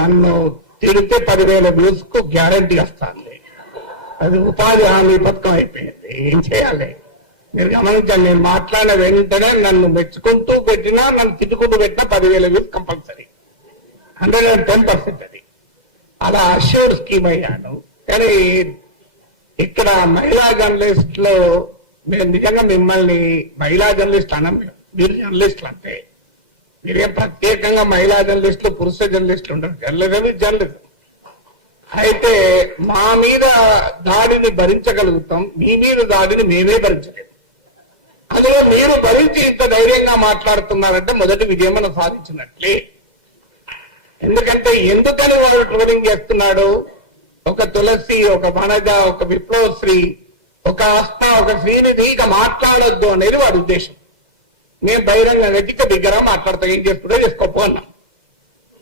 నన్ను తిడితే 10,000 వ్యూస్ కు గ్యారంటీ వస్తాను. అది ఉపాధి హామీ పథకం అయిపోయింది. ఏం చేయాలి మీరు గమనించాలి. నేను మాట్లాడిన వెంటనే నన్ను మెచ్చుకుంటూ పెట్టినా నన్ను తిట్టుకుంటూ పెట్టినా 10,000 వ్యూస్ కంపల్సరీ, 110%. అది అలా అష్యూర్డ్ స్కీమ్ అయ్యాను. కానీ ఇక్కడ మహిళా జర్నలిస్ట్ లో నేను నిజంగా మిమ్మల్ని మహిళా జర్నలిస్ట్ అనం, మీరు జర్నలిస్టులు అంటే మీరేం ప్రత్యేకంగా మహిళా జర్నలిస్టులు పురుష జర్నలిస్టులు ఉండరు. జర్నలిజం అయితే మా మీద దాడిని భరించగలుగుతాం, మీ మీద దాడిని మేమే భరించలేము. అందులో మీరు భరించి ఇంత ధైర్యంగా మాట్లాడుతున్నారంటే మొదటి విజయం మనం సాధించినట్లే. ఎందుకని వాడు ట్రోలింగ్ చేస్తున్నాడు? ఒక తులసి, ఒక వనజ, ఒక విప్లవశ్రీ, ఒక ఆస్తా, ఒక శ్రీనిధి ఇక మాట్లాడొద్దు అనేది వాడి ఉద్దేశం. మేము బహిరంగ నటిక బిగ్గర మాట్లాడతాం, ఏం చేసుకుంటే చేసుకోపోన్నాం.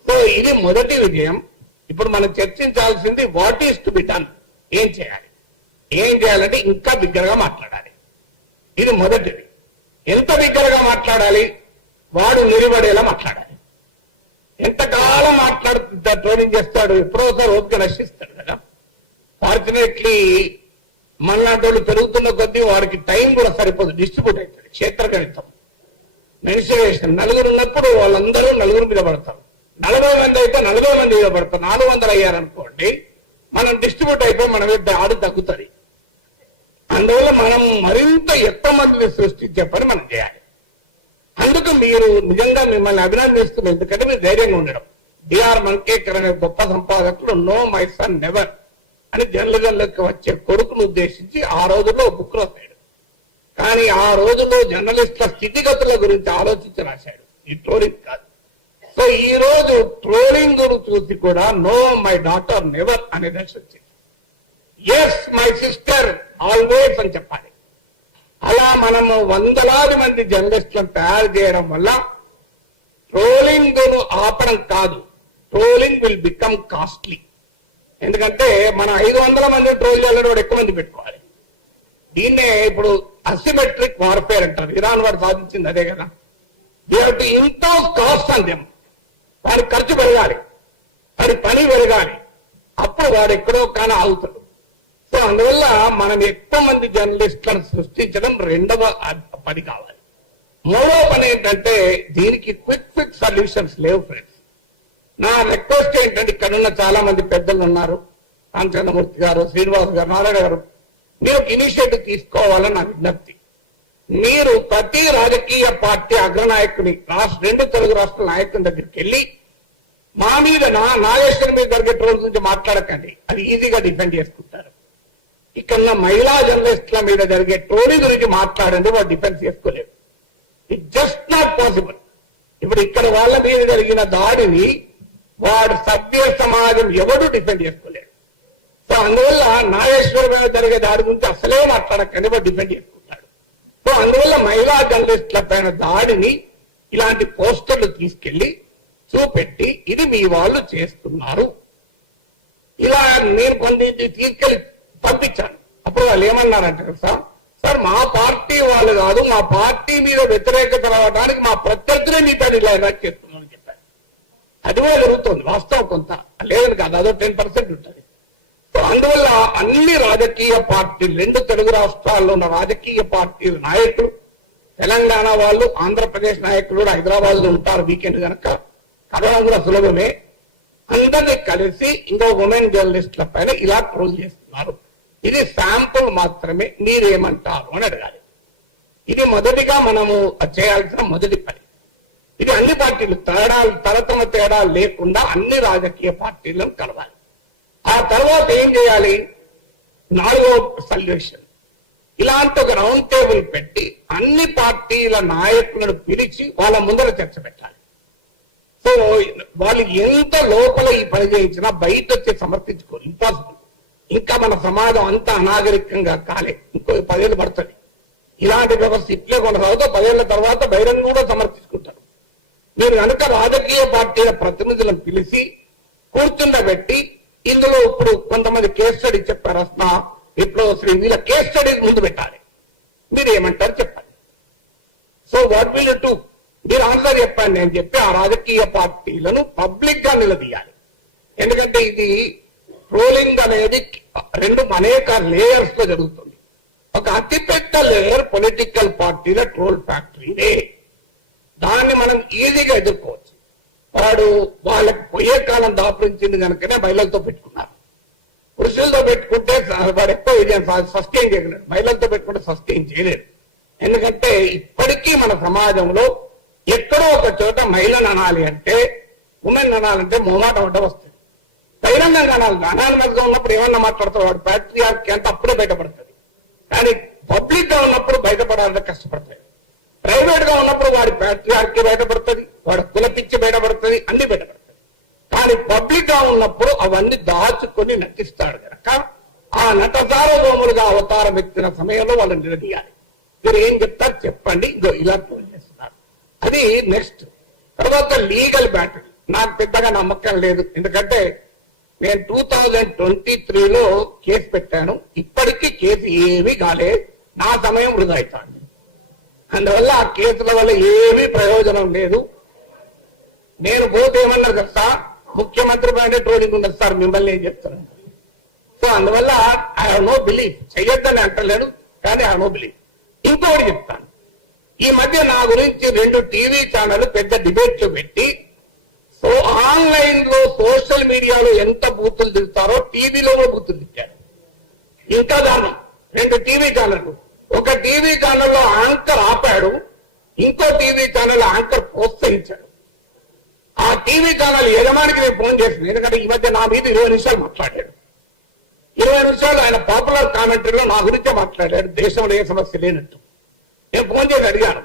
సో ఇది మొదటి విజయం. ఇప్పుడు మనం చర్చించాల్సింది what is to be done. ఏం చేయాలంటే ఇంకా బిగ్గరగా మాట్లాడాలి. ఇది మొదటిది. ఎంత బిగ్గరగా మాట్లాడాలి? వాడు నిలబడేలా మాట్లాడాలి. ఎంతకాలం మాట్లాడుతుంటా ట్రోలింగ్ చేస్తాడు, ఎప్పుడో సార్ ఓపిక నశిస్తాడు కదా. ఫార్చునేట్లీ మనలాంటి వాళ్ళు పెరుగుతున్న కొద్దీ వాడికి టైం కూడా సరిపోదు, డిస్ట్రిబ్యూట్ అవుతుంది. క్షేత్రగణితం, మెన్సురేషన్. నలుగురు ఉన్నప్పుడు వాళ్ళందరూ నలుగురు మీద పడతారు. 40 మంది అయితే 40 మంది మీద పడతారు. 400 అయ్యారనుకోండి, మనం డిస్ట్రిబ్యూట్ అయిపోయి మన మీద ఆడు తగ్గుతుంది. అందువల్ల మనం మరింత ఎక్కువ మందిని సృష్టించే పని మనం చేయాలి. అందుకు మీరు నిజంగా మిమ్మల్ని అభినందిస్తున్నాం. ఎందుకంటే మీరు ధైర్యంగా ఉండడం. డిఆర్ మన్కేకర్ అనే గొప్ప సంపాదకుడు నో మై సన్ నెవర్ అని జర్నలిజంలోకి వచ్చే కొడుకును ఉద్దేశించి ఆ రోజుల్లో బుక్ రాశాడు. కానీ ఆ రోజుల్లో జర్నలిస్టుల స్థితిగతుల గురించి ఆలోచించి రాశాడు, ఈ ట్రోలింగ్ కాదు. సో ఈ రోజు ట్రోలింగ్ చూసి కూడా నో మై డాటర్ నెవర్ అనే దశ వచ్చింది. ఎస్ మై సిస్టర్ ఆల్వేస్ అని చెప్పాలి. అలా మనము వందలాది మంది జర్నలిస్టులను తయారు చేయడం వల్ల ట్రోలింగ్ ను ఆపడం కాదు, ట్రోలింగ్ విల్ బికమ్ కాస్ట్లీ. ఎందుకంటే మనం 500 మంది ట్రోల్ చేయాలని వాడు ఎక్కువ మంది పెట్టుకోవాలి. దీన్నే ఇప్పుడు అసిమెట్రిక్ వార్ఫేర్ అంటారు. ఇరాన్ వాడు సాధించింది అదే కదా. They have to impose cost on them. వాడి ఖర్చు పెరగాలి, వాడి పని పెరగాలి, అప్పుడు వాడు ఎక్కడో కానీ ఆగుతాడు. సో అందువల్ల మనం ఎక్కువ మంది జర్నలిస్టులను సృష్టించడం రెండవ పని కావాలి. మూడవ పని ఏంటంటే దీనికి క్విక్ ఫిక్స్ సొల్యూషన్స్ లేవు ఫ్రెండ్స్. నా రిక్వెస్ట్ ఏంటంటే ఇక్కడ ఉన్న చాలా మంది పెద్దలు ఉన్నారు, రామచంద్రమూర్తి గారు, శ్రీనివాస్ గారు, నారాయణ గారు, మీరు ఒక ఇనిషియేటివ్ తీసుకోవాలని నా విజ్ఞప్తి. మీరు ప్రతి రాజకీయ పార్టీ అగ్రనాయకుని 2 తెలుగు రాష్ట్రాల నాయకుల దగ్గరికి వెళ్ళి మా మీద నాగేశ్వరం మీద జరిగే ట్రోల్స్ గురించి మాట్లాడకండి, అది ఈజీగా డిఫెండ్ చేసుకుంటారు. ఇక్కడ మహిళా జర్నలిస్టుల మీద జరిగే ట్రోలింగ్ గురించి మాట్లాడండి, వాడు డిఫెండ్ చేసుకోలేరు. It just not possible. ఇప్పుడు ఇక్కడ వాళ్ళ మీద జరిగిన దాడిని వాడు సభ్య సమాజం ఎవడు డిఫెండ్ చేసుకోలేడు. సో అందువల్ల నాగేశ్వరం మీద జరిగే దాడి గురించి అసలే మాట్లాడకండి, వాడు డిఫెండ్ చేసుకుంటాడు. సో అందువల్ల మహిళా జర్నలిస్టుల పైన దాడిని ఇలాంటి పోస్టర్లు తీసుకెళ్లి చూపెట్టి ఇది మీ వాళ్ళు చేస్తున్నారు, ఇలా నేను కొన్ని తీసుకెళ్లి పంపించాను. అప్పుడు వాళ్ళు ఏమన్నారంటే సార్ మా పార్టీ వాళ్ళు కాదు, మా పార్టీ మీద వ్యతిరేకత రావడానికి మా ప్రత్యర్థులే మీతో ఇలా ఎలాక్ట్ చేస్తున్నామని చెప్పారు. అది కూడా జరుగుతుంది వాస్తవం, కొంత లేదని కాదు, అదో 10% ఉంటుంది. సో అందువల్ల అన్ని రాజకీయ పార్టీలు, 2 తెలుగు రాష్ట్రాల్లో ఉన్న రాజకీయ పార్టీల నాయకులు, తెలంగాణ వాళ్ళు, ఆంధ్రప్రదేశ్ నాయకులు కూడా హైదరాబాద్ లో ఉంటారు వీకెండ్ కనుక కలవడం కూడా సులభమే. అందరినీ కలిసి ఇంకో ఉమెన్ జర్నలిస్టుల పైన ఇలా ట్రోల్ చేస్తున్నారు. ఇది శాంపుల్ మాత్రమే, మీరేమంటారు అని అడగాలి. ఇది మొదటిగా మనము చేయాల్సిన మొదటి పని. ఇది అన్ని పార్టీలు తరతమ తేడాలు లేకుండా అన్ని రాజకీయ పార్టీలను కలవాలి. ఆ తర్వాత ఏం చేయాలి? 4వ సొల్యూషన్, ఇలాంటి ఒక రౌండ్ టేబుల్ పెట్టి అన్ని పార్టీల నాయకులను పిలిచి వాళ్ళ ముందర చర్చ పెట్టాలి. సో వాళ్ళు ఎంత లోపల ఈ పని చేయించినా బయట వచ్చి సమర్థించుకోరు, ఇంపాసిబుల్. ఇంకా మన సమాజం అంతా అనాగరికంగా కాలే, ఇంకో 10 ఏళ్ళు పడుతుంది. ఇలాంటి వ్యవస్థ ఇట్లే కొనసాగుతూ 10 ఏళ్ల తర్వాత బహిరంగ కూడా సమర్థించుకుంటారు. మీరు కనుక రాజకీయ పార్టీల ప్రతినిధులను పిలిచి కూర్చుండబెట్టి ఇందులో ఇప్పుడు కొంతమంది కేస్ స్టడీ చెప్పారు, అస్నా, విప్లవశ్రీ, వీళ్ళ కేస్ స్టడీస్ ముందు పెట్టాలి. మీరు ఏమంటారు చెప్పండి. So what will you do? మీరు ఆన్సర్ చెప్పండి అని చెప్పి ఆ రాజకీయ పార్టీలను పబ్లిక్ గా నిలదీయాలి. ఎందుకంటే ఇది ట్రోలింగ్ అనేది రెండు అనేక లేయర్స్ లో జరుగుతుంది. ఒక అతిపెద్ద లేయర్ పొలిటికల్ పార్టీల ట్రోల్ ఫ్యాక్టరీనే. దాన్ని మనం ఈజీగా ఎదుర్కోవచ్చు. వాడు వాళ్ళకి పోయే కాలం దాపురించింది కనుకనే మహిళలతో పెట్టుకున్నారు. పురుషులతో పెట్టుకుంటే వాడు ఎక్కువ విజయం సస్టైన్ చేయగలడు, మహిళలతో పెట్టుకుంటే సస్టైన్ చేయలేడు. ఎందుకంటే ఇప్పటికీ మన సమాజంలో ఎక్కడో ఒక చోట మహిళను అనాలి అంటే, ఉమెన్ అనాలంటే మొహమాటం అడ్డం వస్తుంది. బహిరంగంగా అనాలి. అనానిమస్ గా ఉన్నప్పుడు ఏమన్నా మాట్లాడతాడు, వాడు ప్యాట్రియార్కీ అంటే అప్పుడే బయటపడుతుంది. కానీ పబ్లిక్ గా ఉన్నప్పుడు బయటపడాలంటే కష్టపడతాయి. ప్రైవేట్ గా ఉన్నప్పుడు వాడి ప్యాట్రియార్కీ బయటపడుతుంది, వాడి కుల పిచ్చి బయటపడుతుంది, అన్ని బయటపడుతుంది. కానీ పబ్లిక్ గా ఉన్నప్పుడు అవన్నీ దాచుకొని నటిస్తాడు కనుక ఆ నట సార్వభౌములుగా అవతారం ఎత్తిన సమయంలో వాళ్ళు నిలదీయాలి. మీరు ఏం చెప్తారు చెప్పండి, ఇదో ఇలా ట్రోల్ చేస్తున్నారు. అది నెక్స్ట్. తర్వాత లీగల్ బ్యాటిల్ నాకు పెద్దగా నమ్మకం లేదు. ఎందుకంటే నేను 2023లో కేసు పెట్టాను. ఇప్పటికీ కేసు ఏమీ కాలేదు. నా సమయం వృధా అవుతాను. అందువల్ల ఆ కేసుల వల్ల ఏమీ ప్రయోజనం లేదు. నేను పోతే ఏమన్నారు కదా, ముఖ్యమంత్రి పైన ట్రోలింగ్ ఉండదు సార్, మిమ్మల్ని ఏం చెప్తాను. సో అందువల్ల ఐ హావ్ నో బిలీఫ్. చెయ్యొద్దని అంటలేడు, కానీ ఐ హావ్ నో బిలీఫ్. ఇంకోటి చెప్తాను. ఈ మధ్య నా గురించి 2 టీవీ ఛానల్ పెద్ద డిబేట్లు పెట్టి, సో ఆన్లైన్ లో సోషల్ మీడియాలో ఎంత బూతులు తిరుగుతారో టీవీలో బూతులు తిట్టారు. ఇంకా దాన్ని 2 టీవీ ఛానళ్లు, ఒక టీవీ ఛానల్లో యాంకర్ ఆపాడు, ఇంకో టీవీ ఛానల్ యాంకర్ ప్రోత్సహించాడు. ఆ టీవీ ఛానల్ యజమానికి నేను ఫోన్ చేసింది. ఎందుకంటే ఈ మధ్య నా మీద 20 నిమిషాలు మాట్లాడాడు. 20 నిమిషాలు ఆయన పాపులర్ కామెంటరీలో నా గురించే మాట్లాడాడు, దేశంలో ఏ సమస్య లేనట్టు. నేను ఫోన్ చేసి అడిగాను,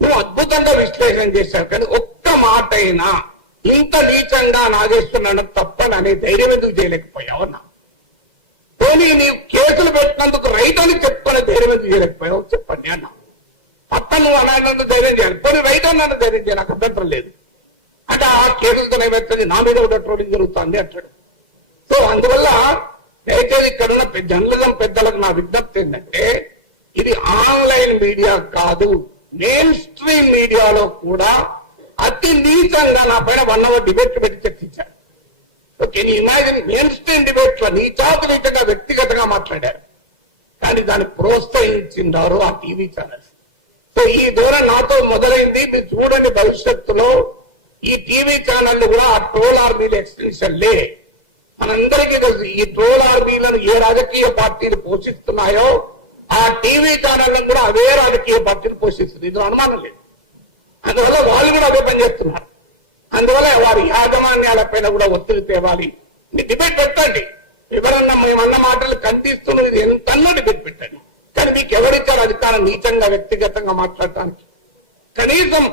నువ్వు అద్భుతంగా విశ్లేషణ చేశావు, కానీ ఒక్క మాట అయినా ఇంత నీచంగా నాగేశ్వరరావు తప్పని అనే ధైర్యం ఎందుకు చేయలేకపోయావు అన్నా. పోనీ నీవు కేసులు పెట్టినందుకు రైట్ అని చెప్పుకునే ధైర్యం ఎందుకు చేయలేకపోయావు చెప్పండి అన్నా. తప్ప నువ్వు అన్నందుకు ధైర్యం చేయాలి, పోనీ రైట్ అన్నందుకు ధైర్యం చేయాలి, నాకు అభ్యంతరం లేదు. అంటే ఆ కేసులతో ఏమవుతుంది, నా మీద కూడా ట్రోలింగ్ జరుగుతుంది అంటాడు. సో అందువల్ల దయచేసి ఇక్కడ ఉన్న జర్నలిజం పెద్దలకు నా విజ్ఞప్తి ఏంటంటే, ఇది ఆన్లైన్ మీడియా కాదు, మెయిన్ స్ట్రీమ్ మీడియాలో కూడా అతి నీచంగా నా పైన 1 hour డిబేట్ పెట్టి చర్చించారు. ఓకే, నీ ఇమాజిన్ మెయిన్ స్ట్రీమ్ డిబేట్ లో నీచాతురీతగా వ్యక్తిగతంగా మాట్లాడారు, కానీ దాన్ని ప్రోత్సహించినారు ఆ టీవీ ఛానల్స్. సో ఈ దూరం నాతో మొదలైంది. మీరు చూడండి, భవిష్యత్తులో ఈ టీవీ ఛానళ్లు కూడా ఆ ట్రోల్ ఆర్మీల ఎక్స్టెన్షన్లే. మనందరికీ తెలుసు ఈ ట్రోల్ ఆర్మీలను ఏ రాజకీయ పార్టీలు పోషిస్తున్నాయో ఆ టీవీ ఛానళ్లను కూడా అవే రాజకీయ పార్టీలు పోషిస్తుంది. ఇందులో అనుమానం లేదు. అందువల్ల వాళ్ళు కూడా అదే పని చేస్తున్నారు. అందువల్ల వారి యాజమాన్యాలపైన కూడా ఒత్తిడి తేవాలి. డిబేట్ పెట్టండి, ఎవరన్నా మేమన్న మాటలు ఖండిస్తున్నది ఇది ఎంతన్నో డిబేట్ పెట్టండి. కానీ మీకు ఎవరిచ్చారు అధికారం నీచంగా వ్యక్తిగతంగా మాట్లాడటానికి? కనీసం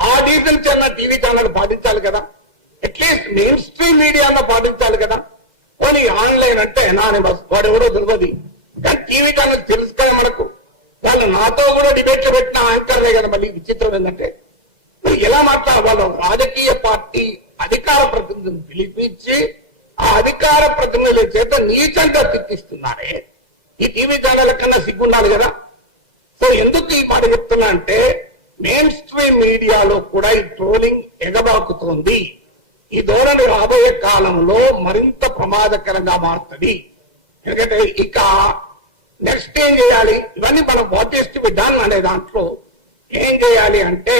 ఆ డీసెన్సీ అన్న టీవీ ఛానల్ పాటించాలి కదా, అట్లీస్ట్ మెయిన్ స్ట్రీమ్ మీడియా అన్న పాటించాలి కదా. పోనీ ఆన్లైన్ అంటే అనానిమస్, వాడు ఎవరో తెలియదు, కానీ టీవీ ఛానల్ తెలుసు కదా మనకు. వాళ్ళు నాతో కూడా డిబేట్లు పెట్టిన యాంకర్లే కదా. మళ్ళీ విచిత్రం ఏంటంటే, మరి ఎలా మాట్లాడాలి? వాళ్ళు రాజకీయ పార్టీ అధికార ప్రతినిధులను పిలిపించి ఆ అధికార ప్రతినిధుల చేత నీచంగా తిట్టిస్తున్నారే. ఈ టీవీ ఛానల్ కన్నా సిగ్గుండాలి కదా. సో ఎందుకు ఈ మాట చెప్తున్నా అంటే, మెయిన్ స్ట్రీమ్ మీడియాలో కూడా ఈ ట్రోలింగ్ ఎగబాకుతోంది. ఈ ధోరణి రాబోయే కాలంలో మరింత ప్రమాదకరంగా మారుతుంది. ఎందుకంటే ఇక నెక్స్ట్ ఏం చేయాలి, ఇవన్నీ మనం what is to be done అనే దాంట్లో ఏం చేయాలి అంటే,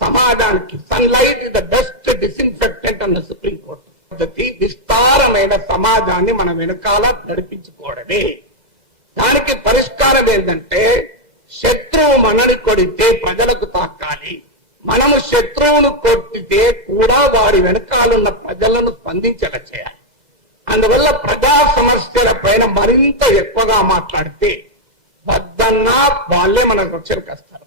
సమాజానికి sunlight is the best disinfectant అన్న సుప్రీంకోర్టు పద్ధతి, విస్తారమైన సమాజాన్ని మన వెనకాల నడిపించుకోవడమే. దానికి పరిష్కారం ఏంటంటే, శత్రువు మనని కొడితే ప్రజలకు తాకాలి, మనము శత్రువును కొట్టితే కూడా వారి వెనకాలన్న ప్రజలను స్పందించేలా చేయాలి. అందువల్ల ప్రజా సమస్యల పైన మరింత ఎక్కువగా మాట్లాడితే వద్దన్నా వాళ్ళే మన రక్షణకు వస్తారు.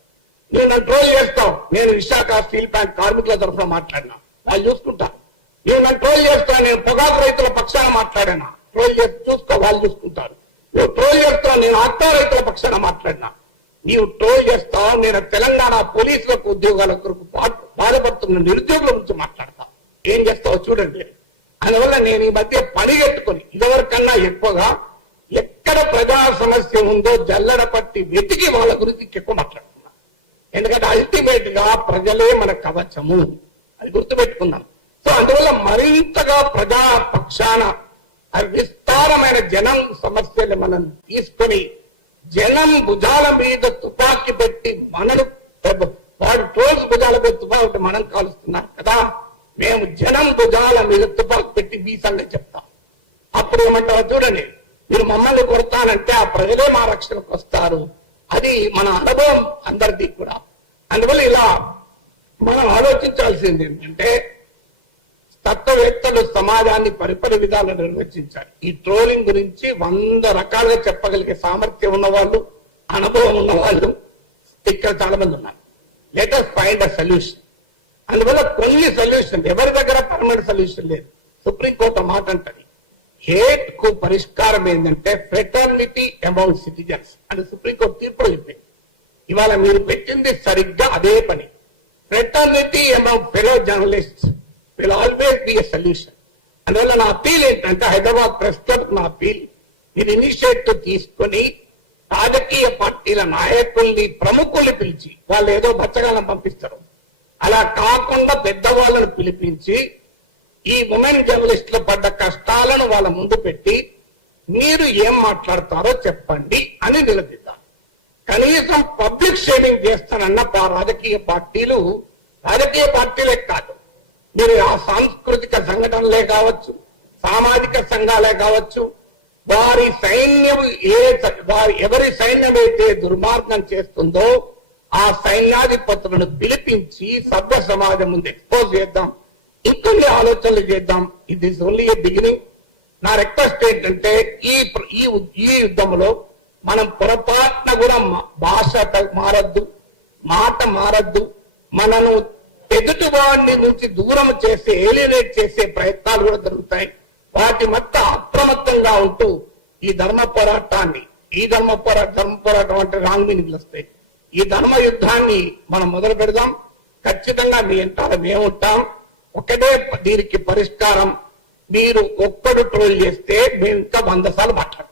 నువ్వు నన్ను ట్రోల్ చేస్తావు, నేను విశాఖ స్టీల్ ప్లాంట్ కార్మికుల తరఫున మాట్లాడినా, వాళ్ళు చూసుకుంటారు. నువ్వు నన్ను ట్రోల్ చేస్తావు, నేను పొగాకు రైతుల పక్షాన మాట్లాడినా, ట్రోల్ చేసి చూసుకో, వాళ్ళు చూసుకుంటారు. నువ్వు ట్రోల్ చేస్తావు, నేను ఆక్టా రైతుల పక్షాన మాట్లాడినా, నీవు ట్రోల్ చేస్తావు, నేను తెలంగాణ పోలీసులకు ఉద్యోగాల కొరకు బాధపడుతున్న నిరుద్యోగుల గురించి మాట్లాడతావు. ఏం చేస్తావో చూడండి. అందువల్ల నేను ఈ మధ్య పనిగట్టుకుని ఇదివరకన్నా ఎక్కువగా ఎక్కడ ప్రజా సమస్య ఉందో జల్లెడ పట్టి వెతికి వాళ్ళ గురించి ఎక్కువ మాట్లాడుతున్నా. ఎందుకంటే అల్టిమేట్ గా ప్రజలే మన కవచము, అది గుర్తుపెట్టుకున్నాం. సో అందువల్ల మరింతగా ప్రజా పక్షాన విస్తారమైన జనం సమస్యలు మనం తీసుకొని జనం భుజాల మీద తుపాకీ పెట్టి మనను వాడు ట్రోల్స్ భుజాల మీద తుపాకి మనం కాలుస్తున్నాం కదా, మేము జనం భుజాల మీద తుపాకి పెట్టి మీ సంగతి చెప్తాం. అప్పుడు ఏమంటారు చూడండి, మీరు మమ్మల్ని కొడతానంటే ఆ ప్రజలే మా రక్షణకు వస్తారు. అది మన అనుభవం అందరిది కూడా. అందువల్ల ఇలా మనం ఆలోచించాల్సింది ఏంటంటే తత్వవేత్తలు సమాజాన్ని పరిపరి విధాలు నిర్వచించారు. ఈ ట్రోలింగ్ గురించి 100 రకాలుగా చెప్పగలిగే సామర్థ్యం ఉన్న వాళ్ళు, అనుభవం ఉన్న వాళ్ళు ఇక్కడ చాలా మంది ఉన్నారు. Let us find a solution. అందువల్ల కొన్ని సొల్యూషన్, ఎవరి దగ్గర పర్మనెంట్ సొల్యూషన్ లేదు. సుప్రీంకోర్టు మాట అంటది, హేట్ కు పరిష్కారం ఏంటంటే ఫ్రెటర్నిటీ అమౌంగ్ సిటిజన్స్ అని సుప్రీంకోర్టు తీర్పులో చెప్పింది. ఇవాళ మీరు పెట్టింది సరిగ్గా అదే పని. Fraternity among fellow journalist will always be a solution. అందువల్ల నా అపీల్ ఏంటంటే హైదరాబాద్ ప్రెస్ క్లబ్ నా అపీల్, మీరు ఇనిషియేటివ్ తీసుకొని రాజకీయ పార్టీల నాయకుల్ని ప్రముఖుల్ని పిలిచి, వాళ్ళు ఏదో బచ్చగాలను పంపిస్తారు, అలా కాకుండా పెద్దవాళ్ళను పిలిపించి ఈ ఉమెన్ జర్నలిస్టులు పడ్డ కష్టాలను వాళ్ళ ముందు పెట్టి మీరు ఏం మాట్లాడతారో చెప్పండి అని నిలదీద్దాం. కనీసం పబ్లిక్ షేమింగ్ చేస్తానన్న రాజకీయ పార్టీలే కాదు, మీరు ఆ సాంస్కృతిక సంఘటనలే కావచ్చు, సామాజిక సంఘాలే కావచ్చు, వారి సైన్యం ఎవరి సైన్యం అయితే దుర్మార్గం చేస్తుందో ఆ సైన్యాధిపతులను పిలిపించి సభ్య సమాజం ముందు ఎక్స్పోజ్ చేద్దాం. ఇంకొన్ని ఆలోచనలు చేద్దాం. ఇది ఇస్ ఓన్లీ ఏ బిగినింగ్. నా రిక్వెస్ట్ ఏంటంటే ఈ యుద్ధంలో మనం పొరపాటున కూడా భాష మారద్దు, మాట మారద్దు. మనను ఎదుటివాడిని నుంచి దూరం చేసే, ఏలినేట్ చేసే ప్రయత్నాలు కూడా జరుగుతాయి. వాటి మొత్తం అప్రమత్తంగా ఉంటూ ఈ ధర్మ పోరాటం అంటే రాంగ్ మీనింగ్లు వస్తాయి. ఈ ధర్మ యుద్ధాన్ని మనం మొదలు పెడదాం. ఖచ్చితంగా మీ వెంటాల మేము ఉంటాం. ఒకటే దీనికి పరిష్కారం, మీరు ఒక్కడు ట్రోల్ చేస్తే మేము ఇంకా 100 సార్లు మాట్లాడతాం.